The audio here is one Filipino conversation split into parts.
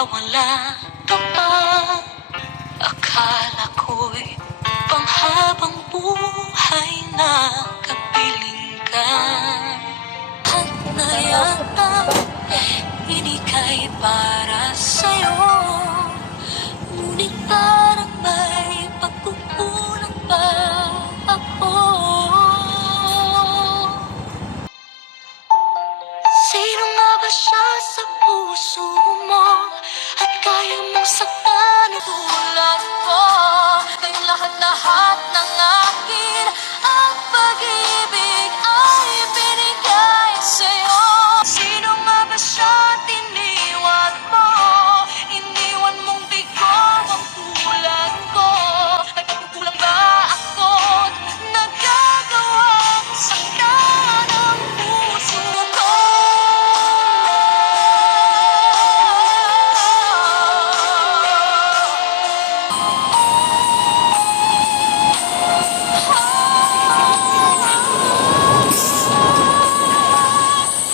mawawala ka pa. Akala ko'y panghabang buhay na kapiling ka. At na yata binigay para sa'yo, ngunit parang may pagkukulang pa ako. Sino nga ba siya sa puso mo? At kaya mong saktan tulad ko? Ngayong lahat-lahat ng akin at pag-ibig ay binigay sa'yo. Sino nga ba siya tiniwag mo? Iniwan mong bigo ang tulad ko. Ay pagkukulang ba ako't nagagawang saktan ang puso ko?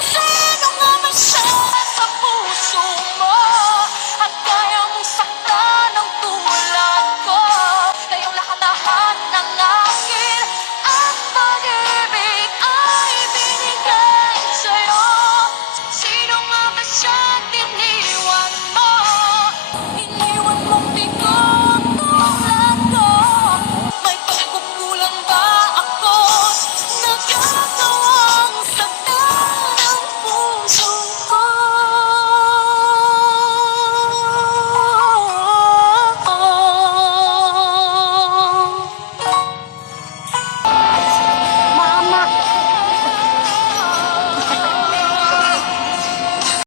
Sino nga ba siya sa puso mo? At kaya mong saktan ang tulad ko? Ngayong lahat-lahat ng akin at pag-ibig ay binigay sa'yo. Sino nga ba siya tiniwan mo? Iniwan mong bigo